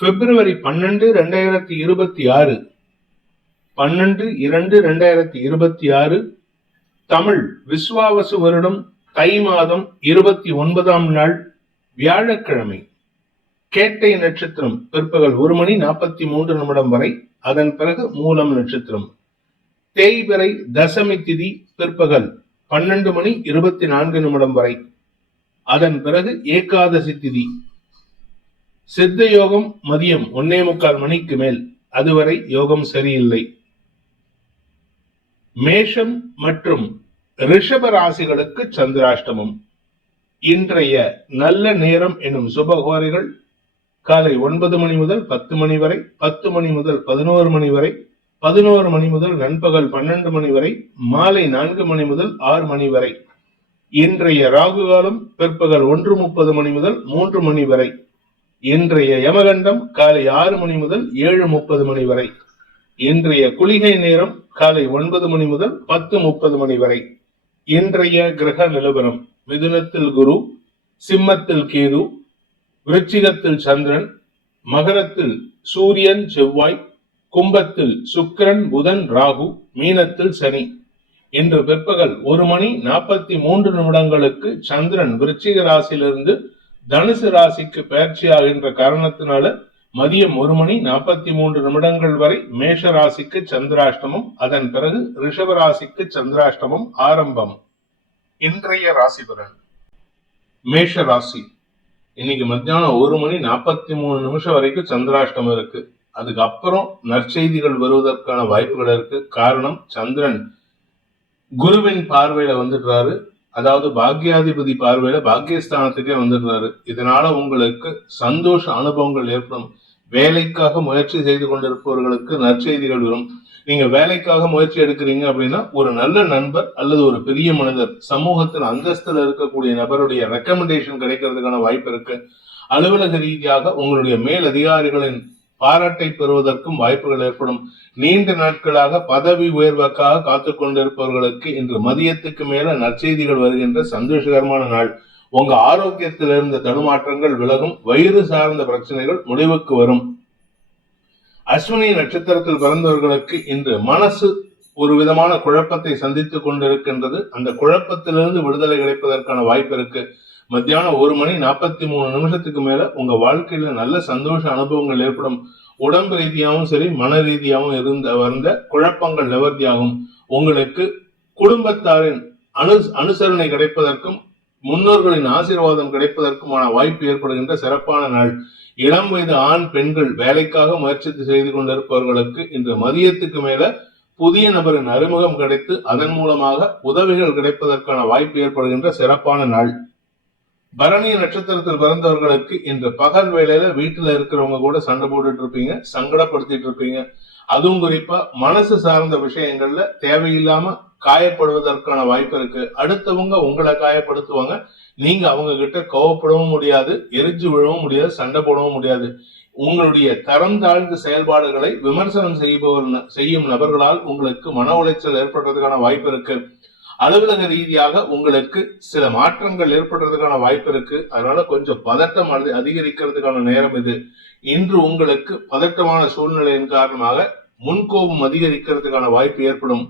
பிப்ரவரி 12, 2026 12/2/2026 தமிழ் விஸ்வாவசு வருடம் தை மாதம் 29ஆம் நாள் வியாழக்கிழமை. கேட்டை நட்சத்திரம் பிற்பகல் 1:43 வரை, அதன் பிறகு மூலம் நட்சத்திரம். தேய்பிறை தசமி திதி பிற்பகல் 12:24 வரை, அதன் பிறகு ஏகாதசி திதி. சித்த யோகம் மதியம் 1:45 மணிக்கு மேல், அதுவரை யோகம் சரியில்லை. மேஷம் மற்றும் ரிஷப ராசிகளுக்கு சந்திராஷ்டமம். இன்றைய நல்ல நேரம் எனும் சுபகோரைகள் காலை 9 மணி முதல் 10 மணி வரை, 10 மணி முதல் 11 மணி வரை, 11 மணி முதல் நண்பகல் 12 மணி வரை, மாலை 4 மணி முதல் 6 மணி வரை. இன்றைய ராகு காலம் பிற்பகல் 1:30 மணி முதல் 3 மணி வரை. இன்றைய யமகண்டம் காலை 6 மணி முதல் 7:30 மணி வரை. இன்றைய குளிகை நேரம் காலை 9 மணி முதல் 10:30 மணி வரை. இன்றைய கிரக நிலவரம்: மிதுனத்தில் குரு, சிம்மத்தில் கேது, விருச்சிகத்தில் சந்திரன், மகரத்தில் சூரியன் செவ்வாய், கும்பத்தில் சுக்கிரன் புதன் ராகு, மீனத்தில் சனி. இன்று பிற்பகல் 1:43 சந்திரன் விருச்சிக ராசியிலிருந்து தனுசு ராசிக்கு பயிற்சியாகின்ற காரணத்தினால மதியம் 1:43 வரை மேஷ ராசிக்கு சந்திராஷ்டமம், அதன் பிறகு ரிஷப ராசிக்கு சந்திராஷ்டமம் ஆரம்பம். இன்றைய ராசி பலன். மேஷ ராசி, இன்னைக்கு மத்தியானம் 1:43 வரைக்கும் சந்திராஷ்டமம் இருக்கு. அதுக்கப்புறம் நற்செய்திகள் வருவதற்கான வாய்ப்புகள் இருக்கு. காரணம், சந்திரன் குருவின் பார்வையில வந்துடுறாரு. அதாவது பாக்யாதிபதி பார்வையில பாக்கியஸ்தானத்துக்கே வந்துடுறாரு. இதனால உங்களுக்கு சந்தோஷ அனுபவங்கள் ஏற்படும். வேலைக்காக முயற்சி செய்து கொண்டிருப்பவர்களுக்கு நற்செய்திகள் வரும். நீங்க வேலைக்காக முயற்சி எடுக்கிறீங்க அப்படின்னா ஒரு நல்ல நண்பர் அல்லது ஒரு பெரிய மனிதர், சமூகத்தில் அந்தஸ்துல இருக்கக்கூடிய நபருடைய ரெக்கமெண்டேஷன் கிடைக்கிறதுக்கான வாய்ப்பு இருக்கு. அலுவலக ரீதியாக உங்களுடைய மேல் அதிகாரிகளின் பாராட்டை பெறுவதற்கும் வாய்ப்புகள் ஏற்படும். நீண்ட நாட்களாக பதவி உயர்வுக்காக காத்து கொண்டிருப்பவர்களுக்கு இன்று மதியத்துக்கு மேல நற்செய்திகள் வருகின்ற சந்தோஷகரமான நாள். உங்க ஆரோக்கியத்தில் இருந்த தடுமாற்றங்கள் விலகும். வயிறு சார்ந்த பிரச்சனைகள் முடிவுக்கு வரும். அஸ்வினி நட்சத்திரத்தில் பிறந்தவர்களுக்கு இன்று மனசு ஒரு விதமான குழப்பத்தை சந்தித்துக் கொண்டிருக்கின்றது. அந்த குழப்பத்திலிருந்து விடுதலை கிடைப்பதற்கான வாய்ப்பு இருக்கு. மத்தியானம் 1:43 மேல உங்க வாழ்க்கையில நல்ல சந்தோஷ அனுபவங்கள் ஏற்படும். உடம்பு ரீதியாகவும் சரி, மன ரீதியாகவும் வந்த குழப்பங்கள் நிவர்த்தியாகும். உங்களுக்கு குடும்பத்தாரின் அனுசரணை கிடைப்பதற்கும் முன்னோர்களின் ஆசீர்வாதம் கிடைப்பதற்குமான வாய்ப்பு ஏற்படுகின்ற சிறப்பான நாள். இளம் வயது ஆண் பெண்கள் வேலைக்காக முயற்சி செய்து கொண்டிருப்பவர்களுக்கு இன்று மதியத்துக்கு மேல புதிய நபரின் அறிமுகம் கிடைத்து அதன் மூலமாக உதவிகள் கிடைப்பதற்கான வாய்ப்பு ஏற்படுகின்ற சிறப்பான நாள். பரணி நட்சத்திரத்தில் பிறந்தவர்களுக்கு இன்று பகல் வேளையில வீட்டுல இருக்கிறவங்க கூட சண்டை போட்டுட்டு இருப்பீங்க, சங்கடப்படுத்திட்டு இருப்பீங்க. அதுவும் குறிப்பா மனசு சார்ந்த விஷயங்கள்ல தேவையில்லாம காயப்படுவதற்கான வாய்ப்பு இருக்கு. அடுத்தவங்க உங்களை காயப்படுத்துவாங்க. நீங்க அவங்க கிட்ட கோவப்படவும் முடியாது, எரிஞ்சு விழவும் முடியாது, சண்டை போடவும் முடியாது. உங்களுடைய தரம் தாழ்ந்த செயல்பாடுகளை விமர்சனம் செய்யும் நபர்களால் உங்களுக்கு மன உளைச்சல் ஏற்படுறதுக்கான வாய்ப்பு இருக்கு. அலுவலக ரீதியாக உங்களுக்கு சில மாற்றங்கள் ஏற்படுறதுக்கான வாய்ப்பு இருக்கு. அதனால கொஞ்சம் பதட்டம் அதிகரிக்கிறதுக்கான நேரம் இது. இன்று உங்களுக்கு பதட்டமான சூழ்நிலையின் காரணமாக முன்கோபம் அதிகரிக்கிறதுக்கான வாய்ப்பு ஏற்படும்.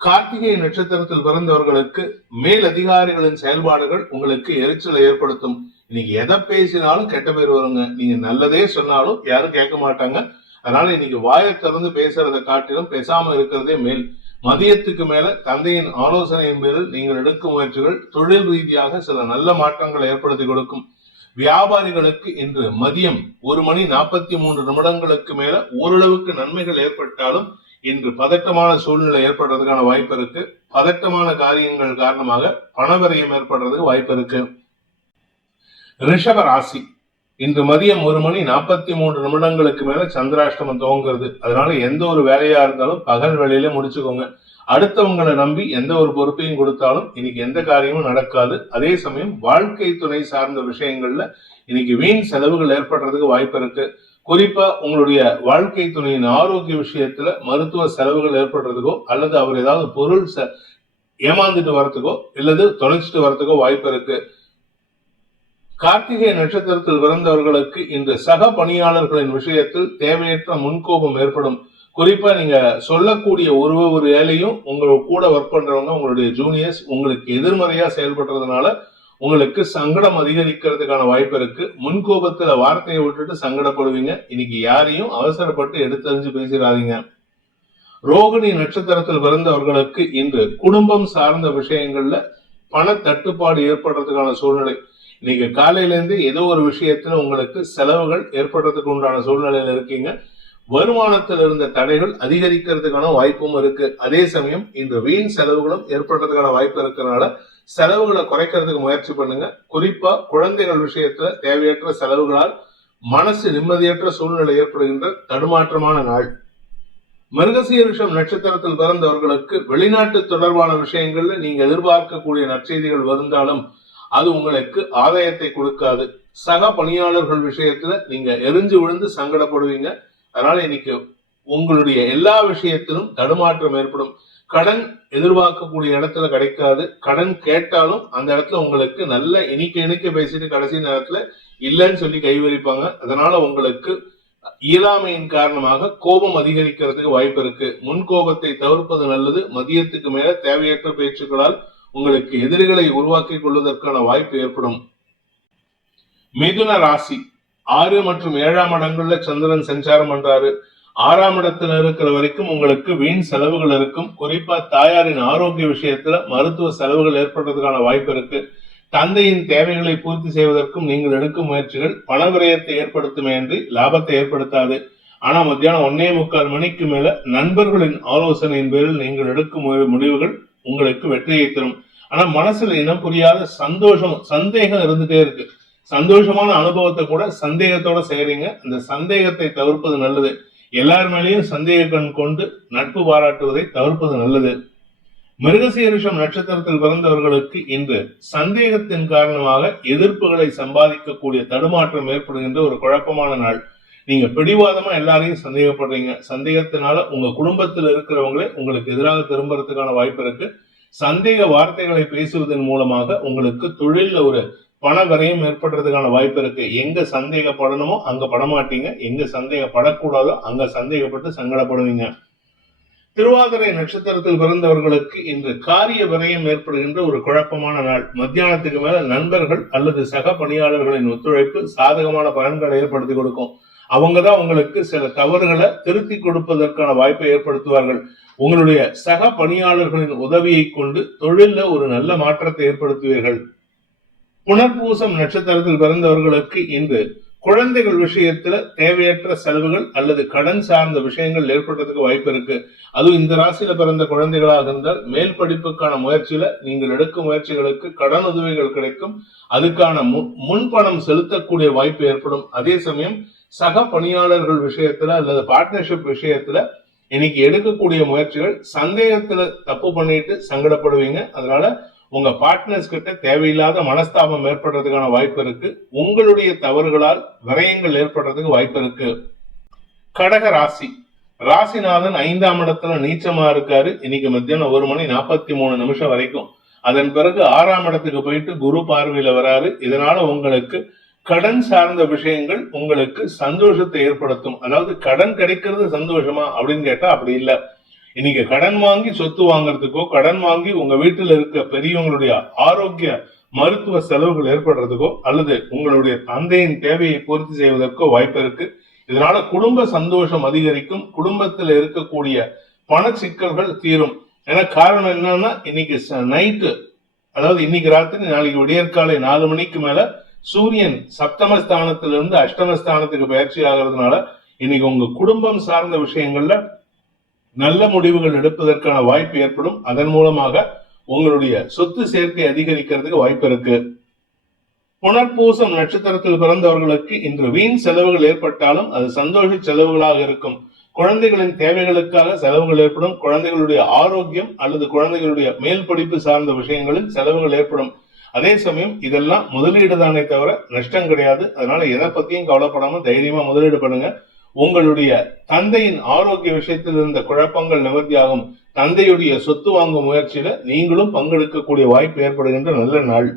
கார்த்திகை நட்சத்திரத்தில் பிறந்தவர்களுக்கு மேல் அதிகாரிகளின் செயல்பாடுகள் உங்களுக்கு எரிச்சலை ஏற்படுத்தும். இன்னைக்கு எதை பேசினாலும் கெட்ட பேர் வருங்க. நீங்க நல்லதே சொன்னாலும் யாரும் கேட்க மாட்டாங்க. அதனால இன்னைக்கு வாயை திறந்து பேசுறதை காட்டிலும் பேசாம இருக்கிறதே மேல். மதியத்துக்கு மேல தந்தையின் ஆலோசனையின் பேரில் நீங்கள் எடுக்கும் முயற்சிகள் தொழில் ரீதியாக சில நல்ல மாற்றங்களை ஏற்படுத்தி கொடுக்கும். வியாபாரிகளுக்கு இன்று மதியம் 1:43 மேல ஓரளவுக்கு நன்மைகள் ஏற்பட்டாலும் இன்று பதட்டமான சூழ்நிலை ஏற்படுறதுக்கான வாய்ப்பு இருக்கு. பதட்டமான காரியங்கள் காரணமாக பணவரையம் ஏற்படுறதுக்கு வாய்ப்பு இருக்கு. ரிஷப ராசி, இன்று மதியம் 1:43 மேல சந்திராஷ்டமம் துவங்குறது. அதனால எந்த ஒரு வேலையா இருந்தாலும் பகல் வேலையில முடிச்சுக்கோங்க. அடுத்தவங்களை நம்பி எந்த ஒரு பொறுப்பையும் கொடுத்தாலும் இன்னைக்கு எந்த காரியமும் நடக்காது. அதே சமயம் வாழ்க்கை துணை சார்ந்த விஷயங்கள்ல இன்னைக்கு வீண் செலவுகள் ஏற்படுறதுக்கு வாய்ப்பு இருக்கு. குறிப்பா உங்களுடைய வாழ்க்கை துணையின் ஆரோக்கிய விஷயத்துல மருத்துவ செலவுகள் ஏற்படுறதுக்கோ அல்லது அவர் ஏதாவது பொருள் ஏமாந்துட்டு வரத்துக்கோ இல்லது தொலைச்சிட்டு வரத்துக்கோ வாய்ப்பு இருக்கு. கார்த்திகை நட்சத்திரத்தில் பிறந்தவர்களுக்கு இன்று சக பணியாளர்களின் விஷயத்தில் தேவையற்ற முன்கோபம் ஏற்படும். குறிப்பா நீங்க சொல்லக்கூடிய ஒரு வேலையும் உங்க கூட ஒர்க் பண்றவங்க, உங்களுடைய ஜூனியர்ஸ் உங்களுக்கு எதிர்மறையா செயல்படுறதுனால உங்களுக்கு சங்கடம் அதிகரிக்கிறதுக்கான வாய்ப்பு இருக்கு. முன்கோபத்துல வார்த்தையை விட்டுட்டு சங்கடப்படுவீங்க. இன்னைக்கு யாரையும் அவசரப்பட்டு எடுத்தறிஞ்சு பேசிடாதீங்க. ரோகிணி நட்சத்திரத்தில் பிறந்தவர்களுக்கு இன்று குடும்பம் சார்ந்த விஷயங்கள்ல பண தட்டுப்பாடு ஏற்படுறதுக்கான சூழ்நிலை. இன்னைக்கு காலையில இருந்து ஏதோ ஒரு விஷயத்துல உங்களுக்கு செலவுகள் ஏற்படுறதுக்கு உண்டான சூழ்நிலையில இருக்கீங்க. வருமானத்தில் இருந்த தடைகள் அதிகரிக்கிறதுக்கான வாய்ப்பும் இருக்கு. அதே சமயம் இன்று வீண் செலவுகளும் ஏற்படுறதுக்கான வாய்ப்பு இருக்கிறதுனால செலவுகளை குறைக்கிறதுக்கு முயற்சி பண்ணுங்க. குறிப்பா குழந்தைகள் விஷயத்துல தேவையற்ற செலவுகளால் மனசு நிம்மதியற்ற சூழ்நிலை ஏற்படுகின்ற தடுமாற்றமான நாள். மிருகசீரிஷம் நட்சத்திரத்தில் பிறந்தவர்களுக்கு வெளிநாட்டு தொடர்பான விஷயங்கள்ல நீங்க எதிர்பார்க்கக்கூடிய நற்செய்திகள் வந்தாலும் அது உங்களுக்கு ஆதாயத்தை கொடுக்காது. சக பணியாளர்கள் விஷயத்துல நீங்க எரிஞ்சு விழுந்து சங்கடப்படுவீங்க. அதனால இன்னைக்கு உங்களுடைய எல்லா விஷயத்திலும் தடுமாற்றம் ஏற்படும். கடன் எதிர்பார்க்கக்கூடிய இடத்துல கிடைக்காது. கடன் கேட்டாலும் அந்த இடத்துல உங்களுக்கு நல்ல இனிக்க பேசிட்டு கடைசி நேரத்துல இல்லைன்னு சொல்லி கைவரிப்பாங்க. அதனால உங்களுக்கு இயலாமையின் காரணமாக கோபம் அதிகரிக்கிறதுக்கு வாய்ப்பு இருக்கு. முன்கோபத்தை தவிர்ப்பது நல்லது. மதியத்துக்கு மேல தேவையற்ற பேச்சுக்களால் உங்களுக்கு எதிரிகளை உருவாக்கி கொள்வதற்கான வாய்ப்பு ஏற்படும். மிதுன ராசி 6 மற்றும் 7ஆம் இடங்கள்ல சந்திரன் சஞ்சாரம் பண்றாரு. 6ஆம் இடத்துல இருக்கிற வரைக்கும் உங்களுக்கு வீண் செலவுகள் இருக்கும். குறிப்பா தாயாரின் ஆரோக்கிய விஷயத்துல மருத்துவ செலவுகள் ஏற்படுறதுக்கான வாய்ப்பு இருக்கு. தந்தையின் தேவைகளை பூர்த்தி செய்வதற்கும் நீங்கள் எடுக்கும் முயற்சிகள் பண விரயத்தை ஏற்படுத்துமே என்று லாபத்தை ஏற்படுத்தாது. ஆனா மத்தியானம் 1:45 மணிக்கு மேல நண்பர்களின் ஆலோசனையின் பேரில் நீங்கள் எடுக்கும் முடிவுகள் உங்களுக்கு வெற்றியை தரும். ஆனா மனசுல இனம் புரியாத சந்தேகம் இருந்துட்டே இருக்கு. சந்தோஷமான அனுபவத்தை கூட சந்தேகத்தோட செய்யறீங்க. அந்த சந்தேகத்தை தவிர்ப்பது நல்லது. எல்லார் மேலேயும் சந்தேக கண் கொண்டு நட்பு பாராட்டுவதை தவிர்ப்பது நல்லது. மிருகசீரிஷம் நட்சத்திரத்தில் பிறந்தவர்களுக்கு இன்று சந்தேகத்தின் காரணமாக எதிர்ப்புகளை சம்பாதிக்கக்கூடிய தடுமாற்றம் ஏற்படுகின்ற ஒரு குழப்பமான நாள். நீங்க பிடிவாதமா எல்லாரையும் சந்தேகப்படுறீங்க. சந்தேகத்தினால உங்க குடும்பத்தில் இருக்கிறவங்களே உங்களுக்கு எதிராக திரும்புறதுக்கான வாய்ப்பு இருக்கு. சந்தேக வார்த்தைகளை பேசுவதன் மூலமாக உங்களுக்கு தொழில ஒரு பண விரயம் ஏற்படுறதுக்கான வாய்ப்பு இருக்கு. எங்க சந்தேகப்படணுமோ அங்க படமாட்டீங்க. எங்க சந்தேகப்படக்கூடாதோ அங்க சந்தேகப்பட்டு சங்கடப்படுவீங்க. திருவாதிரை நட்சத்திரத்தில் பிறந்தவர்களுக்கு இன்று காரிய விரயம் ஏற்படுகின்ற ஒரு குழப்பமான நாள். மத்தியானத்துக்கு மேல நண்பர்கள் அல்லது சக பணியாளர்களின் ஒத்துழைப்பு சாதகமான பலன்களை ஏற்படுத்தி கொடுக்கும். அவங்கதான் உங்களுக்கு சில தவறுகளை திருத்தி கொடுப்பதற்கான வாய்ப்பை ஏற்படுத்துவார்கள். உங்களுடைய சக பணியாளர்களின் உதவியை கொண்டு தொழில ஒரு நல்ல மாற்றத்தை ஏற்படுத்துவீர்கள். புனர்பூசம் நட்சத்திரத்தில் பிறந்தவர்களுக்கு இன்று குழந்தைகள் விஷயத்துல தேவையற்ற செலவுகள் அல்லது கடன் சார்ந்த விஷயங்கள் ஏற்படுறதுக்கு வாய்ப்பு இருக்கு. அதுவும் இந்த ராசியில பிறந்த குழந்தைகளாக இருந்தால் மேல் படிப்புக்கான முயற்சியில நீங்கள் எடுக்கும் முயற்சிகளுக்கு கடன் உதவிகள் கிடைக்கும். அதுக்கான முன்பணம் செலுத்தக்கூடிய வாய்ப்பு ஏற்படும். அதே சமயம் சக பணியாளர்கள் விஷயத்துல அல்லது பார்ட்னர்ஷிப் விஷயத்துல இன்னைக்கு எடுக்கக்கூடிய முயற்சிகள் சந்தேகத்துல தப்பு பண்ணிட்டு சங்கடப்படுவீங்க. அதனால உங்க பார்ட்னர்ஸ் கிட்ட தேவையில்லாத மனஸ்தாபம் ஏற்படுறதுக்கான வாய்ப்பு இருக்கு. உங்களுடைய தவறுகளால் விரயங்கள் ஏற்படுறதுக்கு வாய்ப்பு இருக்கு. கடக ராசி ராசிநாதன் 5ஆம் இடத்துல நீச்சமா இருக்காரு. இன்னைக்கு மத்தியானம் 1:43 வரைக்கும். அதன் பிறகு 6ஆம் இடத்துக்கு போயிட்டு குரு பார்வையில வராரு. இதனால உங்களுக்கு கடன் சார்ந்த விஷயங்கள் உங்களுக்கு சந்தோஷத்தை ஏற்படுத்தும். அதாவது கடன் கிடைக்கிறது சந்தோஷமா அப்படின்னு கேட்டா அப்படி இல்லை. இன்னைக்கு கடன் வாங்கி சொத்து வாங்குறதுக்கோ கடன் வாங்கி உங்க வீட்டுல இருக்க பெரியவங்களுடைய ஆரோக்கிய மருத்துவ செலவுகள் ஏற்படுறதுக்கோ அல்லது உங்களுடைய தந்தையின் தேவையை பூர்த்தி செய்வதற்கோ வாய்ப்பு இருக்கு. இதனால குடும்ப சந்தோஷம் அதிகரிக்கும். குடும்பத்தில் இருக்கக்கூடிய பண சிக்கல்கள் தீரும். ஏன்னா காரணம் என்னன்னா இன்னைக்கு நைட்டு, அதாவது இன்னைக்கு ராத்திரி நாளைக்கு விடியற்காலை 4 மணிக்கு மேல சூரியன் சப்தமஸ்தானத்திலிருந்து அஷ்டமஸ்தானத்துக்கு பயிற்சி ஆகிறதுனால இன்னைக்கு உங்க குடும்பம் சார்ந்த விஷயங்கள்ல நல்ல முடிவுகள் எடுப்பதற்கான வாய்ப்பு ஏற்படும். அதன் மூலமாக உங்களுடைய சொத்து சேர்க்கை அதிகரிக்கிறதுக்கு வாய்ப்பு இருக்கு. புனர்பூசம் நட்சத்திரத்தில் பிறந்தவர்களுக்கு இன்று வீண் செலவுகள் ஏற்பட்டாலும் அது சந்தோஷ செலவுகளாக இருக்கும். குழந்தைகளின் தேவைகளுக்காக செலவுகள் ஏற்படும். குழந்தைகளுடைய ஆரோக்கியம் அல்லது குழந்தைகளுடைய மேல் படிப்பு சார்ந்த விஷயங்களில் செலவுகள் ஏற்படும். அதே சமயம் இதெல்லாம் முதலீடு தானே தவிர நஷ்டம் கிடையாது. அதனால எதை பத்தியும் கவலைப்படாம தைரியமா முதலீடு பண்ணுங்க. உங்களுடைய தந்தையின் ஆரோக்கிய விஷயத்தில் இருந்த குழப்பங்கள் நிவர்த்தியாகும். தந்தையுடைய சொத்து வாங்கும் முயற்சியில நீங்களும் பங்கெடுக்கக்கூடிய வாய்ப்பு ஏற்படுகின்ற நல்ல நாள்.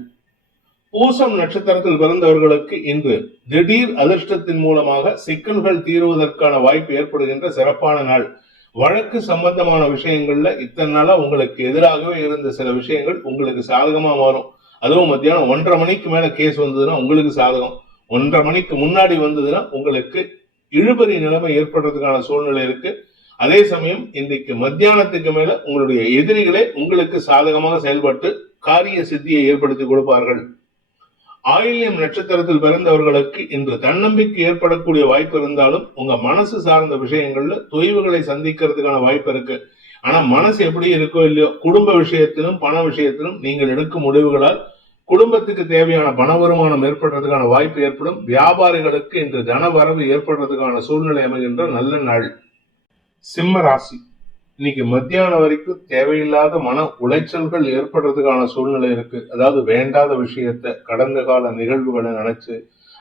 பூசம் நட்சத்திரத்தில் பிறந்தவர்களுக்கு இன்று திடீர் அதிர்ஷ்டத்தின் மூலமாக சிக்கல்கள் தீருவதற்கான வாய்ப்பு ஏற்படுகின்ற சிறப்பான நாள். வழக்கு சம்பந்தமான விஷயங்கள்ல இத்தனை நாளா உங்களுக்கு எதிராகவே இருந்த சில விஷயங்கள் உங்களுக்கு சாதகமா மாறும். அதுவும் மத்தியானம் 1:30 மணிக்கு மேல கேஸ் வந்ததுன்னா உங்களுக்கு சாதகம். 1:30 மணிக்கு முன்னாடி வந்ததுன்னா உங்களுக்கு இழுபறி நிலைமை ஏற்படுறதுக்கான சூழ்நிலை இருக்கு. அதே சமயம் இன்றைக்கு மத்தியானத்துக்கு மேல உங்களுடைய எதிரிகளே உங்களுக்கு சாதகமாக செயல்பட்டு காரிய சித்தியை ஏற்படுத்தி கொடுப்பார்கள். ஆயில்யம் நட்சத்திரத்தில் பிறந்தவர்களுக்கு இன்று தன்னம்பிக்கை ஏற்படக்கூடிய வாய்ப்பு இருந்தாலும் உங்க மனசு சார்ந்த விஷயங்கள்ல தொய்வுகளை சந்திக்கிறதுக்கான வாய்ப்பு இருக்கு. ஆனா மனசு எப்படி இருக்கோ இல்லையோ, குடும்ப விஷயத்திலும் பண விஷயத்திலும் நீங்கள் எடுக்கும் முடிவுகளால் குடும்பத்துக்கு தேவையான பண வருமானம் ஏற்படுறதுக்கான வாய்ப்பு ஏற்படும். வியாபாரிகளுக்கு இன்று தன வரவு ஏற்படுறதுக்கான சூழ்நிலை அமைகின்ற நல்ல நாள். சிம்ம ராசி, இன்னைக்கு மத்தியானம் வரைக்கும் தேவையில்லாத மன உளைச்சல்கள் ஏற்படுறதுக்கான சூழ்நிலை இருக்கு. அதாவது வேண்டாத விஷயத்த, கடந்த கால நிகழ்வுகளை நினைச்சு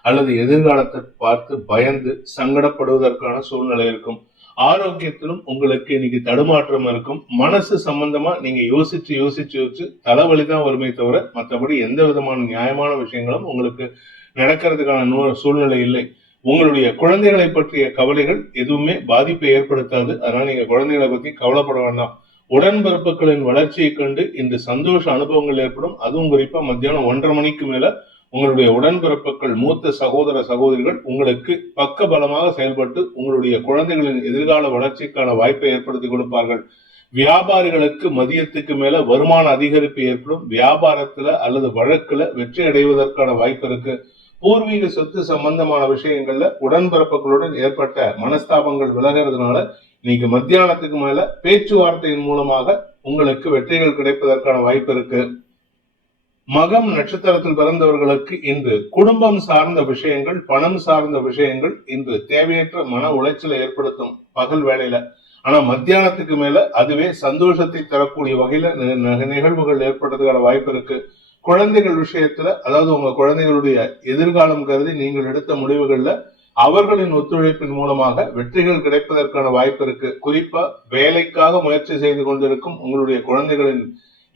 அல்லது எதிர்காலத்தை பார்த்து பயந்து சங்கடப்படுவதற்கான சூழ்நிலை இருக்கும். ஆரோக்கியத்திலும் உங்களுக்கு இன்னைக்கு தடுமாற்றம் இருக்கும். மனசு சம்பந்தமா நீங்க யோசிச்சு தலைவலிதான் வருமே தவிர மற்றபடி எந்த விதமான நியாயமான விஷயங்களும் உங்களுக்கு நடக்கிறதுக்கான சூழ்நிலை இல்லை. உங்களுடைய குழந்தைகளை பற்றிய கவலைகள் எதுவுமே பாதிப்பை ஏற்படுத்தாது. அதனால நீங்க குழந்தைகளை பத்தி கவலைப்பட வேண்டாம். உடன்பிறப்புகளின் வளர்ச்சியை கண்டு இன்று சந்தோஷ அனுபவங்கள் ஏற்படும். அதுவும் குறிப்பா மத்தியானம் 1:30 மணிக்கு மேல உங்களுடைய உடன்பிறப்புகள், மூத்த சகோதர சகோதரிகள் உங்களுக்கு பக்க பலமாக செயல்பட்டு உங்களுடைய குழந்தைகளின் எதிர்கால வளர்ச்சிக்கான வாய்ப்பை ஏற்படுத்தி கொடுப்பார்கள். வியாபாரிகளுக்கு மதியத்துக்கு மேல வருமான அதிகரிப்பு ஏற்படும். வியாபாரத்துல அல்லது வழக்குல வெற்றி அடைவதற்கான வாய்ப்பு இருக்கு. பூர்வீக சொத்து சம்பந்தமான விஷயங்கள்ல உடன்பிறப்புகளுடன் ஏற்பட்ட மனஸ்தாபங்கள் விலகிறதுனால இன்னைக்கு மத்தியானத்துக்கு மேல பேச்சுவார்த்தையின் மூலமாக உங்களுக்கு வெற்றிகள் கிடைப்பதற்கான வாய்ப்பு இருக்கு. மகம் நட்சத்திரத்தில் பிறந்தவர்களுக்கு இன்று குடும்பம் சார்ந்த விஷயங்கள், பணம் சார்ந்த விஷயங்கள் இன்று தேவையற்ற மன உளைச்சலை ஏற்படுத்தும் பகல் வேளையில. ஆனா மத்தியானத்துக்கு மேல அதுவே சந்தோஷத்தை தரக்கூடிய வகையில நிகழ்வுகள் ஏற்படுறதுக்கான வாய்ப்பு இருக்கு. குழந்தைகள் விஷயத்துல, அதாவது உங்க குழந்தைகளுடைய எதிர்காலம் கருதி நீங்கள் எடுத்த முடிவுகள்ல அவர்களின் ஒத்துழைப்பின் மூலமாக வெற்றிகள் கிடைப்பதற்கான வாய்ப்பு இருக்கு. குறிப்பா வேலைக்காக முயற்சி செய்து கொண்டிருக்கும் உங்களுடைய குழந்தைகளின்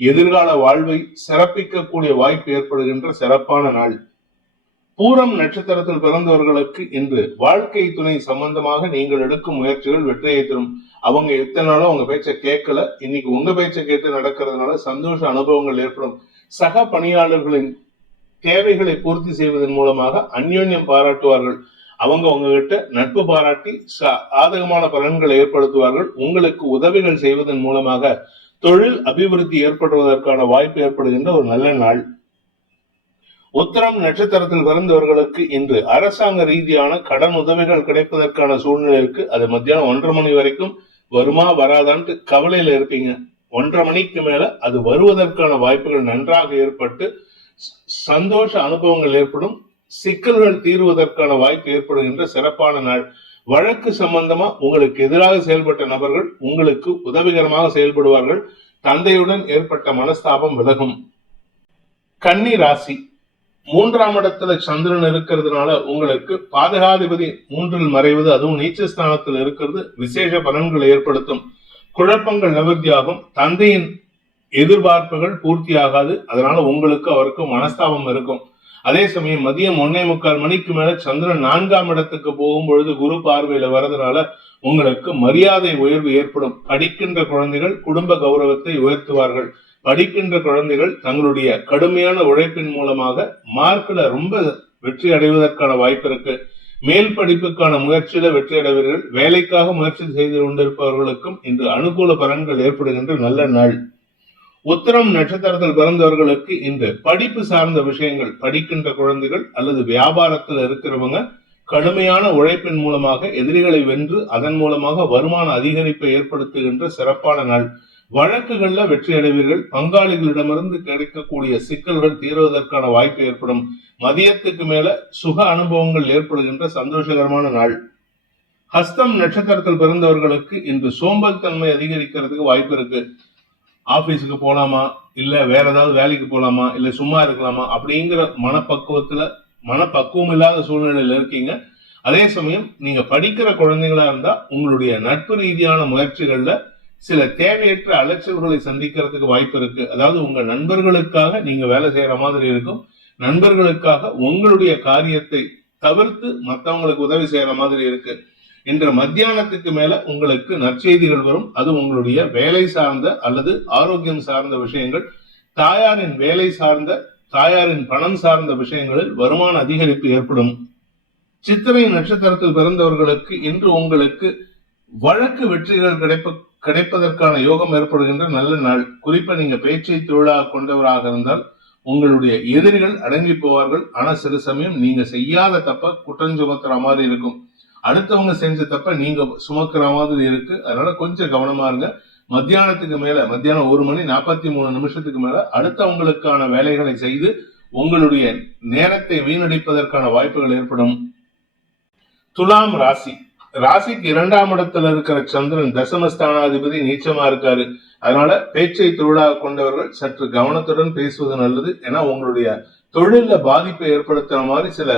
எதிர்கால வாழ்வை சிறப்பிக்கக்கூடிய வாய்ப்பு ஏற்படுகின்ற சிறப்பான நாள். பூரம் நட்சத்திரத்தில் பிறந்தவர்களுக்கு இன்று வாழ்க்கை துணை சம்பந்தமாக நீங்கள் எடுக்கும் முயற்சிகள் வெற்றியை தரும். அவங்க எத்தனை நாளும் உங்க பேச்சை கேட்கல, இன்னைக்கு உங்க பேச்சை கேட்டு நடக்கிறதுனால சந்தோஷ அனுபவங்கள் ஏற்படும். சக பணியாளர்களின் தேவைகளை பூர்த்தி செய்வதன் மூலமாக அந்யோன்யம் பாராட்டுவார்கள். அவங்க உங்ககிட்ட நட்பு பாராட்டி சாதகமான பலன்களை ஏற்படுத்துவார்கள். உங்களுக்கு உதவிகள் செய்வதன் மூலமாக தொழில் அபிவிருத்தி ஏற்படுவதற்கான வாய்ப்பு ஏற்படுகின்ற ஒரு நல்ல நாள். உத்திரம் நட்சத்திரத்தில் பிறந்தவர்களுக்கு இன்று அரசாங்க ரீதியான கடன் உதவிகள் கிடைப்பதற்கான சூழ்நிலை இருக்கு. அது மத்தியானம் 1:30 மணி வரைக்கும் வருமா வராதான்ட்டு கவலையில இருப்பீங்க. 1:30 மணிக்கு மேல அது வருவதற்கான வாய்ப்புகள் நன்றாக ஏற்பட்டு சந்தோஷ அனுபவங்கள் ஏற்படும். சிக்கல்கள் தீர்வதற்கான வாய்ப்பு ஏற்படுகின்ற சிறப்பான நாள். வழக்கு சம்பந்தமா உங்களுக்கு எதிராக செயல்பட்ட நபர்கள் உங்களுக்கு உதவிகரமாக செயல்படுவார்கள். தந்தையுடன் ஏற்பட்ட மனஸ்தாபம் விலகும். கன்னி ராசி, 3ஆம் இடத்துல சந்திரன் இருக்கிறதுனால உங்களுக்கு பாதகாதிபதி 3இல் மறைவது, அதுவும் நீச்சஸ்தானத்தில் இருக்கிறது விசேஷ பலன்களை ஏற்படுத்தும். குழப்பங்கள் நிவர்த்தியாகும். தந்தையின் எதிர்பார்ப்புகள் பூர்த்தியாகாது. அதனால உங்களுக்கு அவருக்கு மனஸ்தாபம் இருக்கும். அதே சமயம் மதியம் 1:45 மணிக்கு மேல சந்திரன் 4ஆம் இடத்துக்கு போகும்பொழுது குரு பார்வையில வரதுனால உங்களுக்கு மரியாதை உயர்வு ஏற்படும். படிக்கின்ற குழந்தைகள் குடும்ப கௌரவத்தை உயர்த்துவார்கள். படிக்கின்ற குழந்தைகள் தங்களுடைய கடுமையான உழைப்பின் மூலமாக மார்க்ல ரொம்ப வெற்றி அடைவதற்கான வாய்ப்பு இருக்கு. மேல் படிப்புக்கான முயற்சியில வெற்றி அடைவீர்கள். வேலைக்காக முயற்சி செய்து கொண்டிருப்பவர்களுக்கும் இன்று அனுகூல பலன்கள் ஏற்படுகின்ற நல்ல நாள். உத்திரம் நட்சத்திரத்தில் பிறந்தவர்களுக்கு இன்று படிப்பு சார்ந்த விஷயங்கள், படிக்கின்ற குழந்தைகள் அல்லது வியாபாரத்தில் இருக்கிறவங்க கடுமையான உழைப்பின் மூலமாக எதிரிகளை வென்று அதன் மூலமாக வருமான அதிகரிப்பை ஏற்படுத்துகின்ற சிறப்பான நாள். வழக்குகள்ல வெற்றி அடைவீர்கள். பங்காளிகளிடமிருந்து கிடைக்கக்கூடிய சிக்கல்கள் தீர்வதற்கான வாய்ப்பு ஏற்படும். மதியத்துக்கு மேல சுக அனுபவங்கள் ஏற்படுகின்ற சந்தோஷகரமான நாள். ஹஸ்தம் நட்சத்திரத்தில் பிறந்தவர்களுக்கு இன்று சோம்பல் தன்மை அதிகரிக்கிறதுக்கு வாய்ப்பு இருக்கு. ஆபீஸுக்கு போலாமா, இல்ல வேற ஏதாவது வேலைக்கு போலாமா, இல்ல சும்மா இருக்கலாமா அப்படிங்கிற மனப்பக்குவம் இல்லாத சூழ்நிலையில இருக்கீங்க. அதே சமயம் நீங்க படிக்கிற குழந்தைகளா இருந்தா உங்களுடைய நட்பு ரீதியான முயற்சிகள்ல சில தேவையற்ற அலைச்சல்களை சந்திக்கிறதுக்கு வாய்ப்பு இருக்கு. அதாவது உங்க நண்பர்களுக்காக நீங்க வேலை செய்யற மாதிரி இருக்கும். நண்பர்களுக்காக உங்களுடைய காரியத்தை தவிர்த்து மற்றவங்களுக்கு உதவி செய்யற மாதிரி இருக்கு. இன்று மத்தியானத்துக்கு மேல உங்களுக்கு நற்செய்திகள் வரும். அது உங்களுடைய வேலை சார்ந்த அல்லது ஆரோக்கியம் சார்ந்த விஷயங்கள், தாயாரின் வேலை சார்ந்த, தாயாரின் பணம் சார்ந்த விஷயங்களில் வருமான அதிகரிப்பு ஏற்படும். சித்திரை நட்சத்திரத்தில் பிறந்தவர்களுக்கு இன்று உங்களுக்கு வழக்கு வெற்றிகள் கிடைப்பதற்கான யோகம் ஏற்படுகின்ற நல்ல நாள். குறிப்பா நீங்க பேச்சை தொழிலாக கொண்டவராக இருந்தால் உங்களுடைய எதிரிகள் அடங்கி போவார்கள். ஆனா சில சமயம் நீங்க செய்யாத தப்ப குற்றம் சுமத்துற மாதிரி இருக்கும். அடுத்தவங்க செஞ்ச தப்ப நீங்க சுமக்கிற மாதிரி இருக்கு. அதனால கொஞ்சம் கவனமா இருங்க. மத்தியானத்துக்கு மேல, மத்தியானம் 1:43 மேல அடுத்தவங்களுக்கான வேலைகளை செய்து உங்களுடைய நேரத்தை வீணடிப்பதற்கான வாய்ப்புகள் ஏற்படும். துலாம் ராசி. ராசிக்கு 2ஆம் இடத்துல இருக்கிற சந்திரன் தசமஸ்தானாதிபதி நீச்சமா இருக்காரு. அதனால பேச்சை தொழிலாக கொண்டவர்கள் சற்று கவனத்துடன் பேசுவது நல்லது. ஏன்னா உங்களுடைய தொழில பாதிப்பை ஏற்படுத்துற மாதிரி சில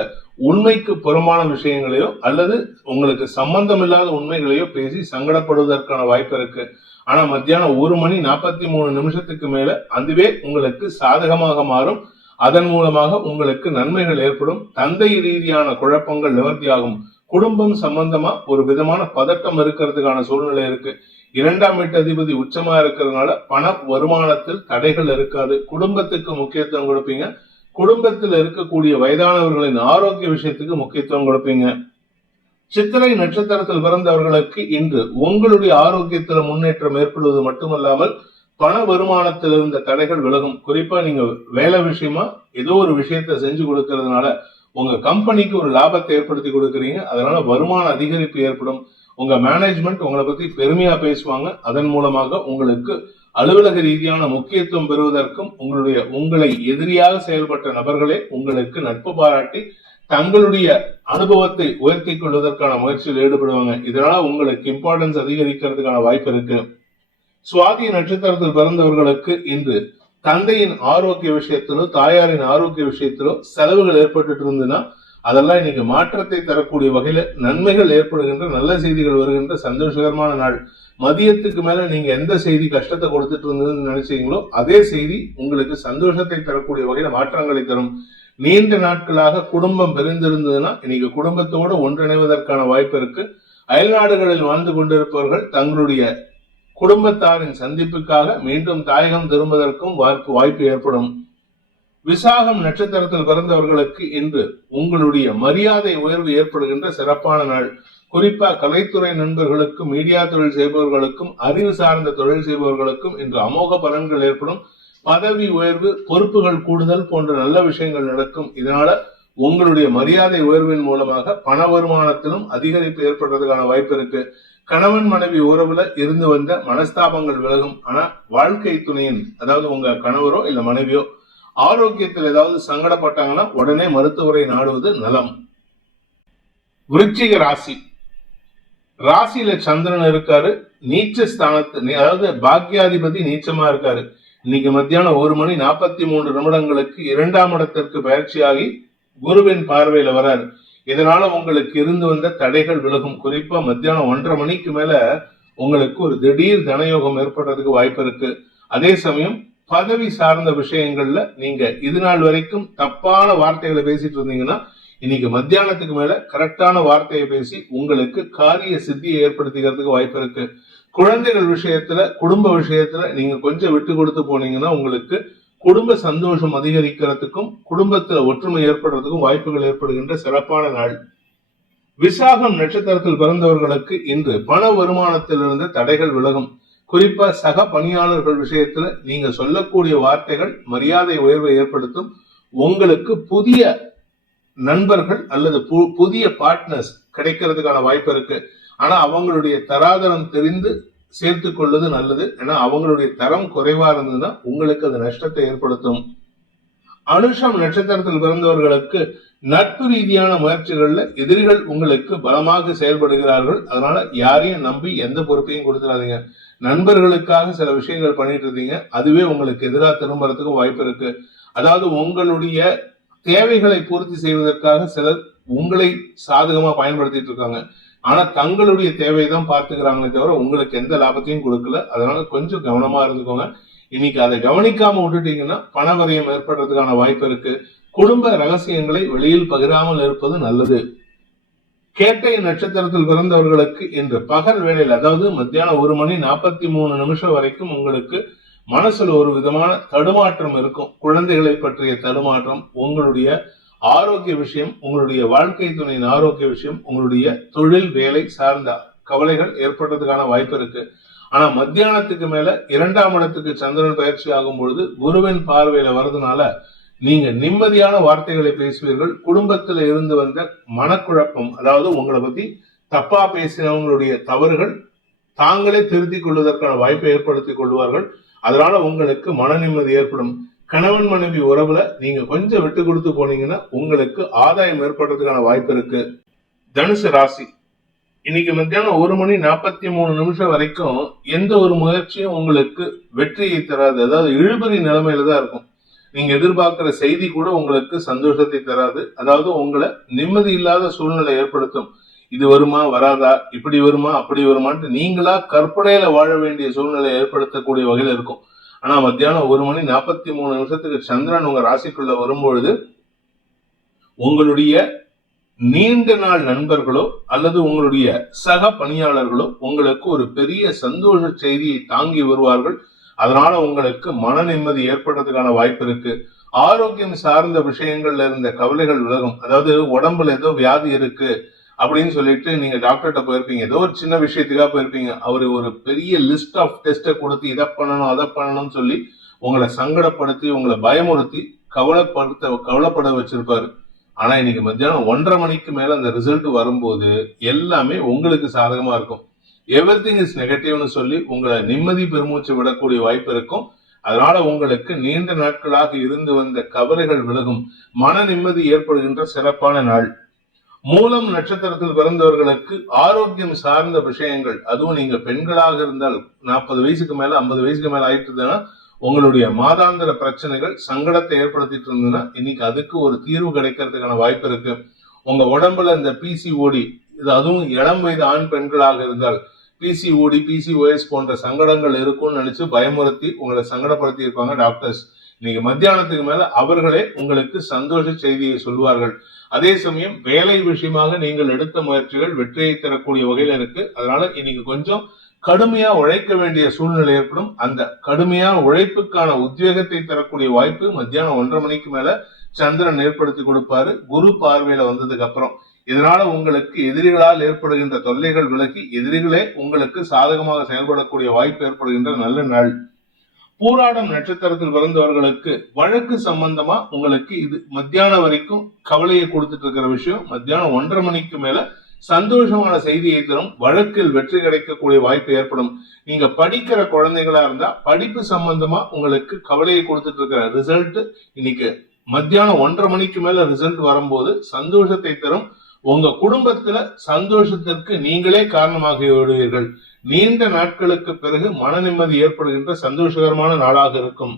உண்மைக்கு புறமான விஷயங்களையோ அல்லது உங்களுக்கு சம்பந்தம் இல்லாத உண்மைகளையோ பேசி சங்கடப்படுவதற்கான வாய்ப்பு இருக்கு. ஆனா மத்தியானம் 1:43 மேல அதுவே உங்களுக்கு சாதகமாக மாறும். அதன் மூலமாக உங்களுக்கு நன்மைகள் ஏற்படும். தந்தை ரீதியான குழப்பங்கள் நிவர்த்தியாகும். குடும்பம் சம்பந்தமா ஒரு விதமான பதட்டம் இருக்கிறதுக்கான சூழ்நிலை இருக்கு. 2ஆம் வீட்டு அதிபதி உச்சமா இருக்கிறதுனால பண வருமானத்தில் தடைகள் இருக்காது. குடும்பத்துக்கு முக்கியத்துவம் கொடுப்பீங்க. குடும்பத்தில் இருக்கக்கூடிய வயதானவர்களின் ஆரோக்கிய விஷயத்துக்கு முக்கியத்துவம் கொடுப்பீங்க. சித்திரை நட்சத்திரத்தில் பிறந்தவர்களுக்கு இன்று உங்களுடைய ஆரோக்கியத்துல முன்னேற்றம் ஏற்படுவது மட்டுமல்லாமல் பண வருமானத்தில் இருந்த தடைகள் விலகும். குறிப்பா நீங்க வேலை விஷயமா ஏதோ ஒரு விஷயத்த செஞ்சு கொடுக்கறதுனால உங்க கம்பெனிக்கு ஒரு லாபத்தை ஏற்படுத்தி கொடுக்கறீங்க. அதனால வருமான அதிகரிப்பு ஏற்படும். உங்க மேனேஜ்மெண்ட் உங்களை பத்தி பெருமையா பேசுவாங்க. அதன் மூலமாக உங்களுக்கு அலுவலக ரீதியான முக்கியத்துவம் பெறுவதற்கும் உங்களை எதிரியாக செயல்பட்ட நபர்களே உங்களுக்கு நட்பு பாராட்டி தங்களுடைய அனுபவத்தை உயர்த்தி கொள்வதற்கான முயற்சியில் ஈடுபடுவாங்க. இதனால உங்களுக்கு இம்பார்ட்டன்ஸ் அதிகரிக்கிறதுக்கான வாய்ப்பு இருக்கு. சுவாதி நட்சத்திரத்தில் பிறந்தவர்களுக்கு இன்று தந்தையின் ஆரோக்கிய விஷயத்திலோ தாயாரின் ஆரோக்கிய விஷயத்திலோ செலவுகள் ஏற்பட்டு இருந்ததுன்னா அதெல்லாம் இன்னைக்கு மாற்றத்தை தரக்கூடிய வகையில நன்மைகள் ஏற்படுகின்ற நல்ல செய்திகள் வருகின்ற சந்தோஷகரமான நாள். மதியத்துக்கு மேல நீங்க எந்த செய்தி கஷ்டத்தை கொடுத்துட்டு இருந்ததுன்னு நினைச்சீங்களோ அதே செய்தி உங்களுக்கு சந்தோஷத்தை தரக்கூடிய வகையில மாற்றங்களை தரும். நீண்ட நாட்களாக குடும்பம் பிரிந்திருந்ததுன்னா இன்னைக்கு குடும்பத்தோடு ஒன்றிணைவதற்கான வாய்ப்பு இருக்கு. அயல்நாடுகளில் வாழ்ந்து கொண்டிருப்பவர்கள் தங்களுடைய குடும்பத்தாரின் சந்திப்புக்காக மீண்டும் தாயகம் திரும்புவதற்கும் வாய்ப்பு ஏற்படும். விசாகம் நட்சத்திரத்தில் பிறந்தவர்களுக்கு இன்று உங்களுடைய மரியாதை உயர்வு ஏற்படுகின்ற சிறப்பான நாள். குறிப்பா கலைத்துறை நண்பர்களுக்கும் மீடியா தொழில் செய்பவர்களுக்கும் அறிவு சார்ந்த தொழில் செய்பவர்களுக்கும் இன்று அமோக பலன்கள் ஏற்படும். பதவி உயர்வு, பொறுப்புகள் கூடுதல் போன்ற நல்ல விஷயங்கள் நடக்கும். இதனால உங்களுடைய மரியாதை உயர்வின் மூலமாக பண வருமானத்திலும் அதிகரிப்பு ஏற்படுறதுக்கான வாய்ப்பு இருக்கு. கணவன் மனைவி உறவுல இருந்து வந்த மனஸ்தாபங்கள் விலகும். ஆனா வாழ்க்கை துணையின், அதாவது உங்க கணவரோ இல்ல மனைவியோ ஆரோக்கியத்தில் ஏதாவது சங்கடப்பட்டாங்கன்னா உடனே மருத்துவரை நாடுவது நலம். விருச்சிக ராசி. ராசியில சந்திரன் இருக்காரு. நீச்ச ஸ்தானத்து, அதாவது பாக்யாதிபதி நீச்சமா இருக்காரு. இன்னைக்கு மத்தியானம் 1:43 2ஆம் இடத்திற்கு பயிற்சியாகி குருவின் பார்வையில வராரு. இதனால உங்களுக்கு இருந்து வந்த தடைகள் விலகும். குறிப்பா மத்தியானம் 1:30 மேல உங்களுக்கு ஒரு திடீர் தனயோகம் ஏற்படுறதுக்கு வாய்ப்பு இருக்கு. அதே சமயம் பதவி சார்ந்த விஷயங்கள்ல நீங்க இது நாள் வரைக்கும் தப்பான வார்த்தைகளை பேசிட்டு இருந்தீங்கன்னா இன்னைக்கு மத்தியானத்துக்கு மேல கரெக்டான வார்த்தையை பேசி உங்களுக்கு காரிய சித்தியை ஏற்படுத்திக்கிறதுக்கு வாய்ப்பு இருக்கு. குழந்தைகள் விஷயத்துல, குடும்ப விஷயத்துல நீங்க கொஞ்சம் விட்டு கொடுத்து போனீங்கன்னா உங்களுக்கு குடும்ப சந்தோஷம் அதிகரிக்கிறதுக்கும் குடும்பத்துல ஒற்றுமை ஏற்படுறதுக்கும் வாய்ப்புகள் ஏற்படுகின்ற சிறப்பான நாள். விசாகம் நட்சத்திரத்தில் பிறந்தவர்களுக்கு இன்று பண வருமானத்திலிருந்து தடைகள் விலகும். குறிப்பா சக பணியாளர்கள் விஷயத்துல நீங்க சொல்லக்கூடிய வார்த்தைகள் மரியாதை உயர்வை ஏற்படுத்தும். உங்களுக்கு புதிய நண்பர்கள் அல்லது புதிய பார்ட்னர்ஸ் கிடைக்கிறதுக்கான வாய்ப்பு இருக்கு. ஆனா அவங்களுடைய தராதரம் தெரிந்து சேர்த்து கொள்வது நல்லது. ஏன்னா அவங்களுடைய தரம் குறைவா இருந்ததுன்னா உங்களுக்கு அது நஷ்டத்தை ஏற்படுத்தும். அனுஷம் நட்சத்திரத்தில் பிறந்தவர்களுக்கு நட்பு ரீதியான முயற்சிகள்ல எதிரிகள் உங்களுக்கு பலமாக செயல்படுகிறார்கள். அதனால யாரையும் நம்பி எந்த பொறுப்பையும் கொடுத்துடாதீங்க. நண்பர்களுக்காக சில விஷயங்கள் பண்ணிட்டு இருந்தீங்க, அதுவே உங்களுக்கு எதிராக திரும்புறதுக்கும் வாய்ப்பு இருக்கு. அதாவது உங்களுடைய தேவைகளை பூர்த்தி செய்வதற்காக சிலர் உங்களை சாதகமா பயன்படுத்திட்டு இருக்காங்க. ஆனா தங்களுடைய தேவையை தான் பார்த்துக்கிறாங்களே தவிர உங்களுக்கு எந்த லாபத்தையும் கொடுக்கல. அதனால கொஞ்சம் கவனமா இருந்துக்கோங்க. இன்னைக்கு அதை கவனிக்காம விட்டுட்டீங்கன்னா பணவரையம் ஏற்படுறதுக்கான வாய்ப்பு இருக்கு. குடும்ப ரகசியங்களை வெளியில் பகிராமல் இருப்பது நல்லது. கேட்டை நட்சத்திரத்தில் பிறந்தவர்களுக்கு இன்று பகல் வேளையில், அதாவது மத்தியானம் 1:43 வரைக்கும் உங்களுக்கு மனசுல ஒரு விதமான தடுமாற்றம் இருக்கும். குழந்தைகளை பற்றிய தடுமாற்றம், உங்களுடைய ஆரோக்கிய விஷயம், உங்களுடைய வாழ்க்கை துணையின் ஆரோக்கிய விஷயம், உங்களுடைய தொழில் வேலை சார்ந்த கவலைகள் ஏற்படுறதுக்கான வாய்ப்பு இருக்கு. ஆனா மத்தியானத்துக்கு மேல 2ஆம் இடத்துக்கு சந்திரன் பயிற்சி ஆகும் பொழுது குருவின் பார்வையில வர்றதுனால நீங்க நிம்மதியான வார்த்தைகளை பேசுவீர்கள். குடும்பத்துல இருந்து வந்த மனக்குழப்பம், அதாவது உங்களை பத்தி தப்பா பேசினவங்களுடைய தவறுகள் தாங்களே திருத்திக் கொள்வதற்கான வாய்ப்பை ஏற்படுத்திக் கொள்வார்கள். அதனால உங்களுக்கு மன நிம்மதி ஏற்படும். கணவன் மனைவி உறவுல நீங்க கொஞ்சம் விட்டு கொடுத்து போனீங்கன்னா உங்களுக்கு ஆதாயம் ஏற்படுறதுக்கான வாய்ப்பு இருக்கு. தனுசு ராசி, இன்னைக்கு மத்தியானம் 1:43 வரைக்கும் எந்த ஒரு முயற்சியும் உங்களுக்கு வெற்றியை தராது. அதாவது இழுபறி நிலைமையில தான் இருக்கும். நீங்க எதிர்பார்க்கிற செய்தி கூட உங்களுக்கு சந்தோஷத்தை தராது. அதாவது உங்களை நிம்மதி இல்லாத சூழ்நிலை ஏற்படுத்தும். இது வருமா வராதா, இப்படி வருமா அப்படி வருமான்ட்டு நீங்களா கற்பனையில வாழ வேண்டிய சூழ்நிலை ஏற்படுத்தக்கூடிய வகையில இருக்கும். ஆனா மத்தியானம் 1:43 சந்திரன் உங்க ராசிக்குள்ள வரும்பொழுது உங்களுடைய நீண்ட நாள் நண்பர்களோ அல்லது உங்களுடைய சக பணியாளர்களோ உங்களுக்கு ஒரு பெரிய சந்தோஷ செய்தியை தாங்கி வருவார்கள். அதனால உங்களுக்கு மன நிம்மதி ஏற்படுறதுக்கான வாய்ப்பு இருக்கு. ஆரோக்கியம் சார்ந்த விஷயங்கள்ல இருந்த கவலைகள் விலகும். அதாவது உடம்புல ஏதோ வியாதி இருக்கு அப்படின்னு சொல்லிட்டு நீங்க டாக்டர்கிட்ட போயிருப்பீங்க, ஏதோ ஒரு சின்ன விஷயத்துக்காக போயிருப்பீங்க. அவரு ஒரு பெரிய லிஸ்ட் ஆஃப் டெஸ்ட்டை கொடுத்து இதை பண்ணணும் அதை பண்ணணும்னு சொல்லி உங்களை சங்கடப்படுத்தி உங்களை பயமுறுத்தி கவலைப்பட வச்சிருப்பாரு. ஆனா இன்னைக்கு மத்தியானம் 1:30 மேல அந்த ரிசல்ட் வரும்போது எல்லாமே உங்களுக்கு சாதகமா இருக்கும். எவ்ரிதிங் இஸ் நெகட்டிவ்னு சொல்லி உங்களை நிம்மதி பெருமூச்சு விடக்கூடிய வாய்ப்பு இருக்கும். அதனால உங்களுக்கு நீண்ட நாட்களாக இருந்து வந்த கவலைகள் விலகும். மன நிம்மதி ஏற்படுகின்ற சிறப்பான நாள். மூலம் நட்சத்திரத்தில் பிறந்தவர்களுக்கு ஆரோக்கியம் சார்ந்த விஷயங்கள், அதுவும் நீங்க பெண்களாக இருந்தால் 40 வயசுக்கு மேல 50 வயசுக்கு மேல ஆயிட்டுதுன்னா உங்களுடைய மாதாந்திர பிரச்சனைகள் சங்கடத்தை ஏற்படுத்திட்டு இருந்ததுன்னா இன்னைக்கு அதுக்கு ஒரு தீர்வு கிடைக்கிறதுக்கான வாய்ப்பு இருக்கு. உங்க உடம்புல இந்த பிசிஓடி, இது அதுவும் இளம் வயது ஆண் பெண்களாக இருந்தால் பிசிஓடி பிசிஓஎஸ் போன்ற சங்கடங்கள் இருக்கும்னு நினைச்சு பயமுறுத்தி உங்களை சங்கடப்படுத்தி இருப்பாங்க டாக்டர்ஸ். இன்னைக்கு மத்தியானத்துக்கு மேல அவர்களே உங்களுக்கு சந்தோஷ செய்தியை சொல்வார்கள். அதே சமயம் வேலை விஷயமாக நீங்கள் எடுத்த முயற்சிகள் வெற்றியை தரக்கூடிய வகையில இருக்கு. அதனால இன்னைக்கு கொஞ்சம் கடுமையா உழைக்க வேண்டிய சூழ்நிலை ஏற்படும். அந்த கடுமையான உழைப்புக்கான உத்வேகத்தை தரக்கூடிய வாய்ப்பு மத்தியானம் 1:30 மேல சந்திரன் ஏற்படுத்தி கொடுப்பாரு குரு பார்வையில வந்ததுக்கு அப்புறம். இதனால உங்களுக்கு எதிரிகளால் ஏற்படுகின்ற தொல்லைகள் விலகி எதிரிகளே உங்களுக்கு சாதகமாக செயல்படக்கூடிய வாய்ப்பு ஏற்படுகின்ற நல்ல நாள். பூராடம் நட்சத்திரத்தில் பிறந்தவர்களுக்கு வழக்கு சம்பந்தமா உங்களுக்கு இது மத்தியானம் வரைக்கும் கவலையை கொடுத்துட்டு இருக்கிற விஷயம் மத்தியானம் 1:30 மேல சந்தோஷமான செய்தியை தரும். வழக்கில் வெற்றி கிடைக்கக்கூடிய வாய்ப்பு ஏற்படும். நீங்க படிக்கிற குழந்தைகளா இருந்தா படிப்பு சம்பந்தமா உங்களுக்கு கவலையை கொடுத்துட்டு இருக்கிற ரிசல்ட் இன்னைக்கு மத்தியானம் 1:30 மேல ரிசல்ட் வரும்போது சந்தோஷத்தை தரும். உங்க குடும்பத்துல சந்தோஷத்திற்கு நீங்களே காரணமாக விடுவீர்கள். நீண்ட நாட்களுக்கு பிறகு மன நிம்மதி ஏற்படுகின்ற சந்தோஷகரமான நாளாக இருக்கும்.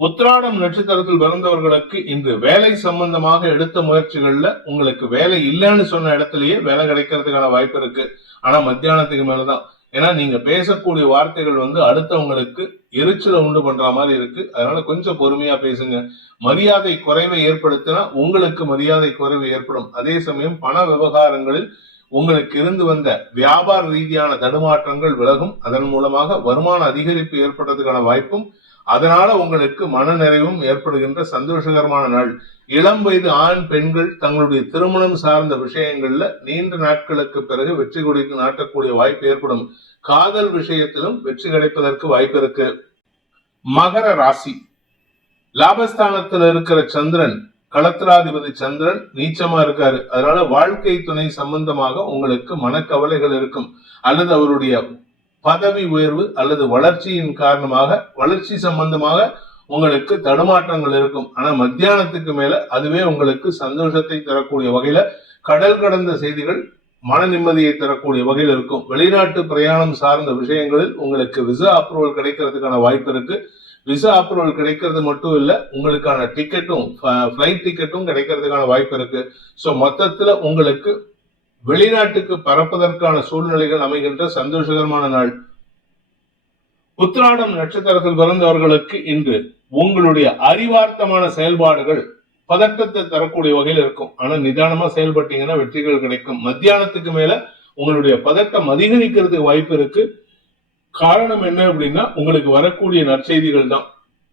உத்திராடம் நட்சத்திரத்தில் பிறந்தவர்களுக்கு இன்று வேலை சம்பந்தமாக எடுத்த முயற்சிகள்ல உங்களுக்கு வேலை இல்லைன்னு சொன்ன இடத்துலயே வேலை கிடைக்கிறதுக்கான வாய்ப்பு இருக்கு. ஆனா மத்தியானத்துக்கு மேலதான். ஏன்னா நீங்க பேசக்கூடிய வார்த்தைகள் அடுத்தவங்களுக்கு எரிச்சலை உண்டு பண்ற மாதிரி இருக்கு. அதனால கொஞ்சம் பொறுமையா பேசுங்க. மரியாதை குறைவை ஏற்படுத்தினா உங்களுக்கு மரியாதை குறைவு ஏற்படும். அதே சமயம் பண விவகாரங்களில் உங்களுக்கு இருந்து வந்த வியாபார ரீதியான தடுமாற்றங்கள் விலகும். அதன் மூலமாக வருமான அதிகரிப்பு ஏற்படுறதுக்கான வாய்ப்பும், அதனால உங்களுக்கு மன நிறைவும் ஏற்படுகின்ற சந்தோஷகரமான நாள். இளம் வயது ஆண் பெண்கள் தங்களுடைய திருமணம் சார்ந்த விஷயங்கள்ல நீண்ட நாட்களுக்கு பிறகு வெற்றி கொடிக்கு நாட்டக்கூடிய வாய்ப்பு ஏற்படும். காதல் விஷயத்திலும் வெற்றி கிடைப்பதற்கு வாய்ப்பு இருக்கு. மகர ராசி, லாபஸ்தானத்துல இருக்கிற சந்திரன், களத்திராதிபதி சந்திரன் நீச்சமா இருக்காரு. அதனால வாழ்க்கை துணை சம்பந்தமாக உங்களுக்கு மனக்கவலைகள் இருக்கும். அல்லது அவருடைய பதவி உயர்வு அல்லது வளர்ச்சியின் காரணமாக வளர்ச்சி சம்பந்தமாக உங்களுக்கு தடுமாற்றங்கள் இருக்கும். ஆனா மத்தியானத்துக்கு மேல அதுவே உங்களுக்கு சந்தோஷத்தை தரக்கூடிய வகையில கடல் கடந்த செய்திகள் மன நிம்மதியை தரக்கூடிய வகையில் இருக்கும். வெளிநாட்டு பிரயாணம் சார்ந்த விஷயங்களில் உங்களுக்கு விசா அப்ரூவல் கிடைக்கிறதுக்கான வாய்ப்பு இருக்கு. விசா அப்ரூவல் கிடைக்கிறது மட்டும் இல்ல, உங்களுக்கான டிக்கெட்டும் பிளைட் டிக்கெட்டும் கிடைக்கிறதுக்கான வாய்ப்பு இருக்கு. சோ மொத்தத்துல உங்களுக்கு வெளிநாட்டுக்கு பறப்பதற்கான சூழ்நிலைகள் அமைகின்ற சந்தோஷகரமான நாள். உத்திராடம் நட்சத்திரத்தில் பிறந்தவர்களுக்கு இன்று உங்களுடைய அறிவார்த்தமான செயல்பாடுகள் பதட்டத்தை தரக்கூடிய வகையில் இருக்கும். ஆனா நிதானமா செயல்பட்டீங்கன்னா வெற்றிகள் கிடைக்கும். மத்தியானத்துக்கு மேல உங்களுடைய பதட்டம் அதிகரிக்கிறதுக்கு வாய்ப்பு இருக்கு. காரணம் என்ன அப்படின்னா உங்களுக்கு வரக்கூடிய நற்செய்திகள் தான்.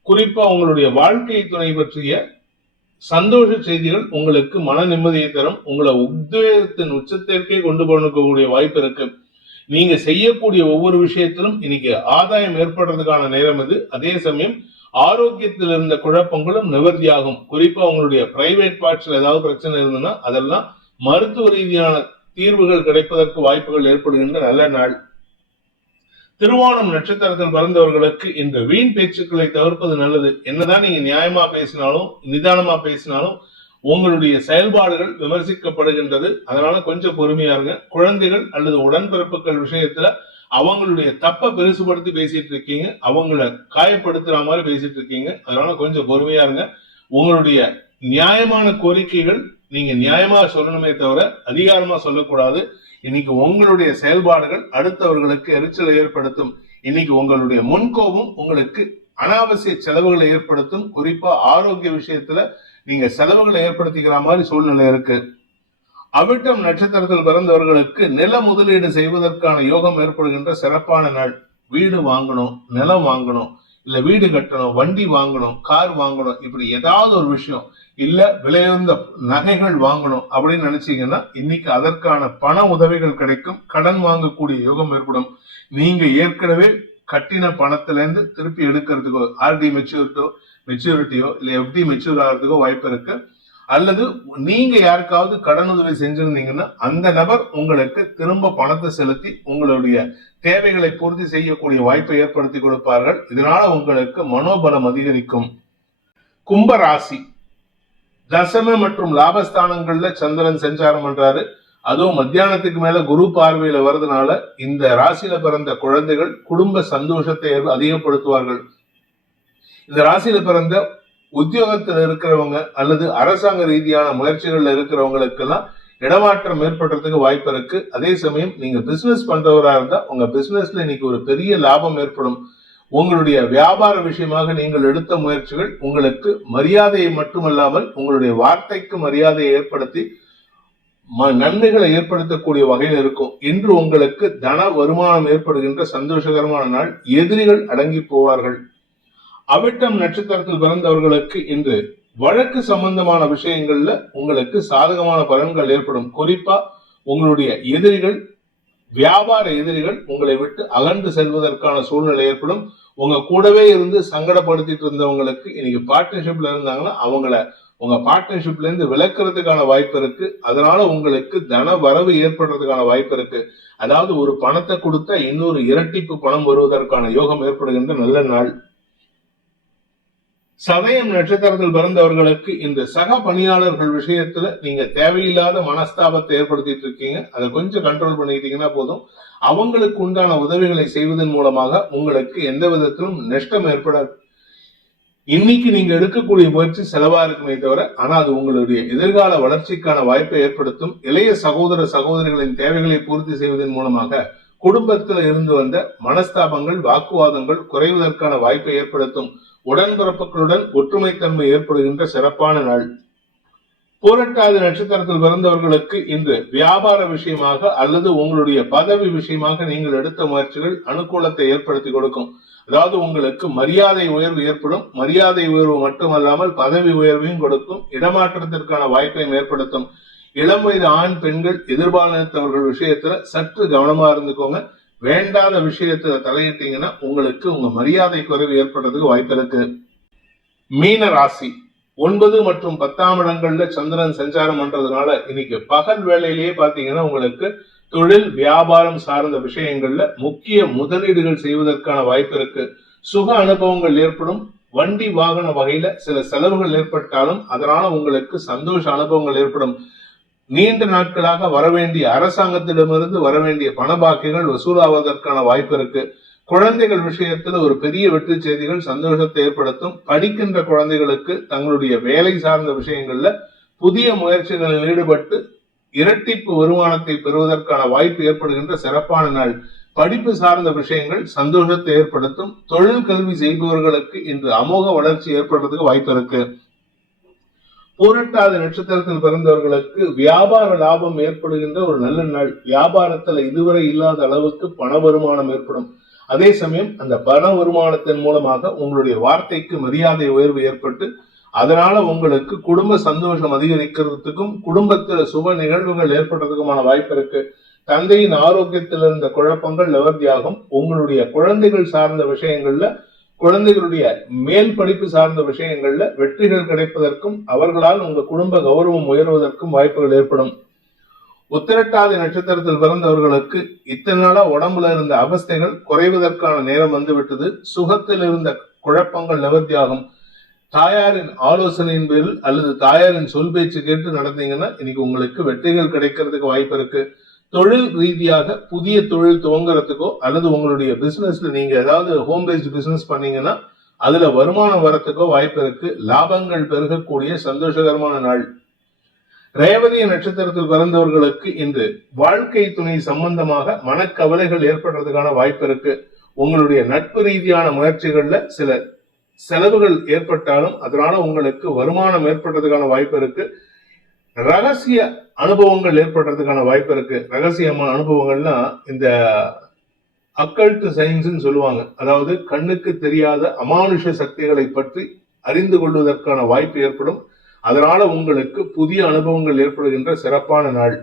குறிப்பா உங்களுடைய வாழ்க்கை துணை பற்றிய சந்தோஷ செய்திகள் உங்களுக்கு மன நிம்மதியை தரும். உங்களை உத்வேகத்தின் உச்சத்திற்கே கொண்டு போகக்கூடிய வாய்ப்பு இருக்கு. நீங்க செய்யக்கூடிய ஒவ்வொரு விஷயத்திலும் இன்னைக்கு ஆதாயம் ஏற்படுறதுக்கான நேரம் இது. அதே சமயம் ஆரோக்கியத்தில் இருந்த குழப்பங்களும் நிவர்த்தியாகும். குறிப்பா உங்களுடைய பிரைவேட் பார்ட்ஸ்ல ஏதாவது பிரச்சனை இருந்ததுன்னா அதெல்லாம் மருத்துவ ரீதியான தீர்வுகள் கிடைப்பதற்கு வாய்ப்புகள் ஏற்படுகின்ற நல்ல நாள். திருவோணம் நட்சத்திரத்தில் பிறந்தவர்களுக்கு இந்த வீண் பேச்சுக்களை தவிர்ப்பது நல்லது. என்னதான் நீங்க நியாயமா பேசினாலும் நிதானமா பேசினாலும் உங்களுடைய செயல்பாடுகள் விமர்சிக்கப்படுகின்றது. அதனால கொஞ்சம் பொறுமையா இருங்க. குழந்தைகள் அல்லது உடன்பிறப்புகள் விஷயத்துல அவங்களுடைய தப்ப பெருசுபடுத்தி பேசிட்டு இருக்கீங்க, அவங்கள காயப்படுத்துற மாதிரி பேசிட்டு இருக்கீங்க. அதனால கொஞ்சம் பொறுமையா இருங்க. உங்களுடைய நியாயமான கோரிக்கைகள் நீங்க நியாயமா சொல்லணுமே தவிர அதிகாரமா சொல்லக்கூடாது. இன்னைக்கு உங்களுடைய செயல்பாடுகள் அடுத்தவர்களுக்கு எரிச்சலை ஏற்படுத்தும். இன்னைக்கு உங்களுடைய முன்கோபம் உங்களுக்கு அனாவசிய செலவுகளை ஏற்படுத்தும். குறிப்பா ஆரோக்கிய விஷயத்துல நீங்க செலவுகளை ஏற்படுத்திக்கிற மாதிரி சூழ்நிலை இருக்கு. அவிட்டம் நட்சத்திரத்தில் பிறந்தவர்களுக்கு நில முதலீடு செய்வதற்கான யோகம் ஏற்படுகின்ற சிறப்பான நாள். வீடு வாங்கணும், நிலம் வாங்கணும், இல்ல வீடு கட்டணும், வண்டி வாங்கணும், கார் வாங்கணும், இப்படி ஏதாவது ஒரு விஷயம் இல்ல விலையுயர்ந்த நகைகள் வாங்கணும் அப்படின்னு நினைச்சீங்கன்னா இன்னைக்கு அதற்கான பண உதவிகள் கிடைக்கும். கடன் வாங்கக்கூடிய யோகம் ஏற்படும். நீங்க ஏற்கனவே கட்டின பணத்துல இருந்து திருப்பி எடுக்கிறதுக்கோ ஆர்டி மெச்சூரிட்டியோ இல்ல எஃப்டி மெச்சூர் ஆகிறதுக்கோ வாய்ப்பு இருக்கு. அல்லது நீங்க யாருக்காவது கடன் உதவி செஞ்சிருந்தீங்கன்னா அந்த நபர் உங்களுக்கு திரும்ப பணத்தை செலுத்தி உங்களுடைய தேவைகளை பூர்த்தி செய்யக்கூடிய வாய்ப்பை ஏற்படுத்தி கொடுப்பார்கள். இதனால உங்களுக்கு மனோபலம் அதிகரிக்கும். கும்ப ராசி தசம மற்றும் லாபஸ்தானங்கள்ல சந்திரன் சஞ்சாரம் பண்றாரு. அதுவும் மத்தியானத்துக்கு மேல குரு பார்வையில வர்றதுனால இந்த ராசியில பிறந்த குழந்தைகள் குடும்ப சந்தோஷத்தை அதிகப்படுத்துவார்கள். இந்த ராசியில பிறந்த உத்தியோகத்தில் இருக்கிறவங்க அல்லது அரசாங்க ரீதியான முயற்சிகள்ல இருக்கிறவங்களுக்கு எல்லாம் இடமாற்றம் ஏற்படுறதுக்கு வாய்ப்பு இருக்கு. அதே சமயம் நீங்க பிசினஸ் பண்றவரா இருந்தா உங்க பிசினஸ்ல இன்னைக்கு ஒரு பெரிய லாபம் ஏற்படும். உங்களுடைய வியாபார விஷயமாக நீங்கள் எடுத்த முயற்சிகள் உங்களுக்கு மரியாதையை மட்டுமல்லாமல் உங்களுடைய வார்த்தைக்கு மரியாதையை ஏற்படுத்தி நன்மைகளை ஏற்படுத்தக்கூடிய வகையில் இருக்கும். இன்று உங்களுக்கு தன வருமானம் ஏற்படுகின்ற சந்தோஷகரமான நாள். எதிரிகள் அடங்கி போவார்கள். அவிட்டம் நட்சத்திரத்தில் பிறந்தவர்களுக்கு இன்று வழக்கு சம்பந்தமான விஷயங்கள்ல உங்களுக்கு சாதகமான பலன்கள் ஏற்படும். குறிப்பா உங்களுடைய எதிரிகள், வியாபார எதிரிகள் உங்களை விட்டு அகன்று செல்வதற்கான சூழ்நிலை ஏற்படும். உங்க கூடவே இருந்து சங்கடப்படுத்திட்டு இருந்தவங்களுக்கு இன்னைக்கு பார்ட்னர்ஷிப்ல இருந்தாங்கன்னா அவங்கள உங்க பார்ட்னர்ஷிப்ல இருந்து விலக்கிறதுக்கான வாய்ப்பு இருக்கு. அதனால உங்களுக்கு தன வரவு ஏற்படுறதுக்கான வாய்ப்பு இருக்கு. அதாவது ஒரு பணத்தை கொடுத்தா இன்னொரு இரட்டிப்பு பணம் வருவதற்கான யோகம் ஏற்படுகின்ற நல்ல நாள். சதயம் நட்சத்திரத்தில் பிறந்தவர்களுக்கு இந்த சக பணியாளர்கள் விஷயத்துல நீங்க தேவையில்லாத மனஸ்தாபத்தை ஏற்படுத்திட்டு இருக்கீங்க. அதை கொஞ்சம் கண்ட்ரோல் பண்ணிக்கிட்டீங்கன்னா போதும். அவங்களுக்கு உண்டான உதவிகளை செய்வதன் மூலமாக உங்களுக்கு எந்த விதத்திலும் நஷ்டம் ஏற்படாது. இன்னைக்கு நீங்க எடுக்கக்கூடிய முயற்சி செலவா இருக்குமே தவிர ஆனா அது உங்களுடைய எதிர்கால வளர்ச்சிக்கான வாய்ப்பை ஏற்படுத்தும். இளைய சகோதர சகோதரிகளின் தேவைகளை பூர்த்தி செய்வதன் மூலமாக குடும்பத்தில் இருந்து வந்த மனஸ்தாபங்கள், வாக்குவாதங்கள் குறைவதற்கான வாய்ப்பை ஏற்படுத்தும். உடன்பிறப்புகளுடன் ஒற்றுமைத்தன்மை ஏற்படுகின்ற சிறப்பான நாள். பூரட்டாதி நட்சத்திரத்தில் பிறந்தவர்களுக்கு இன்று வியாபார விஷயமாக அல்லது உங்களுடைய பதவி விஷயமாக நீங்கள் எடுத்த முயற்சிகள் அனுகூலத்தை ஏற்படுத்தி கொடுக்கும். அதாவது உங்களுக்கு மரியாதை உயர்வு ஏற்படும். மரியாதை உயர்வு மட்டுமல்லாமல் பதவி உயர்வையும் கொடுக்கும். இடமாற்றத்திற்கான வாய்ப்பையும் ஏற்படுத்தும். இளம் வயது ஆண் பெண்கள் எதிர்பாலினத்தவர்கள் விஷயத்துல சற்று கவனமா இருந்துக்கோங்க. வேண்டாத விஷயத்துல தலையிட்டீங்கன்னா உங்களுக்கு உங்க மரியாதை குறைவு ஏற்படுறதுக்கு வாய்ப்பு இருக்கு. மீன ராசி 9 மற்றும் 10ஆம் இடங்கள்ல சந்திரன் சஞ்சாரம் பண்றதுனால இன்னைக்கு பகல் வேளையிலேயே பாத்தீங்கன்னா உங்களுக்கு தொழில் வியாபாரம் சார்ந்த விஷயங்கள்ல முக்கிய முதலீடுகள் செய்வதற்கான வாய்ப்பு இருக்கு. சுக அனுபவங்கள் ஏற்படும். வண்டி வாகன வகையில சில செலவுகள் ஏற்பட்டாலும் அதனால உங்களுக்கு சந்தோஷ அனுபவங்கள் ஏற்படும். நீண்ட நாட்களாக வரவேண்டிய அரசாங்கத்திடமிருந்து வரவேண்டிய பண பாக்கிகள் வசூலாவதற்கான வாய்ப்பு இருக்கு. குழந்தைகள் விஷயத்துல ஒரு பெரிய வெற்றி செய்திகள் சந்தோஷத்தை ஏற்படுத்தும். படிக்கின்ற குழந்தைகளுக்கு தங்களுடைய வேலை சார்ந்த விஷயங்கள்ல புதிய முயற்சிகளில் ஈடுபட்டு இரட்டிப்பு வருமானத்தை பெறுவதற்கான வாய்ப்பு ஏற்படுகின்ற சிறப்பான நாள். படிப்பு சார்ந்த விஷயங்கள் சந்தோஷத்தை ஏற்படுத்தும். தொழில் கல்வி செய்பவர்களுக்கு இன்று அமோக வளர்ச்சி ஏற்படுறதுக்கு வாய்ப்பு இருக்கு. பூரட்டாதி நட்சத்திரத்தில் பிறந்தவர்களுக்கு வியாபார லாபம் ஏற்படுகின்ற ஒரு நல்ல நாள். வியாபாரத்துல இதுவரை இல்லாத அளவுக்கு பண வருமானம் ஏற்படும். அதே சமயம் அந்த பண வருமானத்தின் மூலமாக உங்களுடைய வார்த்தைக்கு மரியாதை உயர்வு ஏற்பட்டு அதனால உங்களுக்கு குடும்ப சந்தோஷம் அதிகரிக்கிறதுக்கும் குடும்பத்துல சுப நிகழ்வுகள் ஏற்படுறதுக்குமான வாய்ப்பு இருக்கு. தந்தையின் ஆரோக்கியத்தில் இருந்த குழப்பங்கள் நிவர்த்தியாகும். உங்களுடைய குழந்தைகள் சார்ந்த விஷயங்கள்ல குழந்தைகளுடைய மேல் படிப்பு சார்ந்த விஷயங்கள்ல வெற்றிகள் கிடைப்பதற்கும் அவர்களால் உங்க குடும்ப கௌரவம் உயர்வதற்கும் வாய்ப்புகள் ஏற்படும். உத்திரட்டாதி நட்சத்திரத்தில் பிறந்தவர்களுக்கு இத்தனை நாளா உடம்புல இருந்த அவஸ்தைகள் குறைவதற்கான நேரம் வந்துவிட்டது. சுகத்தில் இருந்த குழப்பங்கள் நிவர்த்தியாகும். தாயாரின் ஆலோசனையின் பேரில் அல்லது தாயாரின் சொல் பேச்சு கேட்டு நடந்தீங்கன்னா இன்னைக்கு உங்களுக்கு வெற்றிகள் கிடைக்கிறதுக்கு வாய்ப்பு இருக்கு. தொழில் ரீதியாக புதிய தொழில் துவங்குறதுக்கோ அல்லது உங்களுடைய பிசினஸ்ல நீங்க ஏதாவது ஹோம் பேஸ்ட் பிசினஸ் பண்ணீங்கன்னா அதுல வருமானம் வரத்துக்கோ வாய்ப்பு இருக்கு. லாபங்கள் பெருகக்கூடிய சந்தோஷகரமான நாள். ரேவதி நட்சத்திரத்தில் பிறந்தவர்களுக்கு இன்று வாழ்க்கை துணை சம்பந்தமாக மனக்கவலைகள் ஏற்படுறதுக்கான வாய்ப்பு இருக்கு. உங்களுடைய நட்பு ரீதியான முயற்சிகள்ல சில செலவுகள் ஏற்பட்டாலும் அதனால உங்களுக்கு வருமானம் ஏற்படுறதுக்கான வாய்ப்பு இருக்கு. ரகசிய அனுபவங்கள் ஏற்படுறதுக்கான வாய்ப்பு இருக்கு. ரகசியமான அனுபவங்கள்னா இந்த அக்கல்ட் சயின்ஸ் சொல்லுவாங்க. அதாவது கண்ணுக்கு தெரியாத அமானுஷ சக்திகளை பற்றி அறிந்து கொள்வதற்கான வாய்ப்பு ஏற்படும். அதனால உங்களுக்கு புதிய அனுபவங்கள் ஏற்படுகின்ற சிறப்பான நாள்.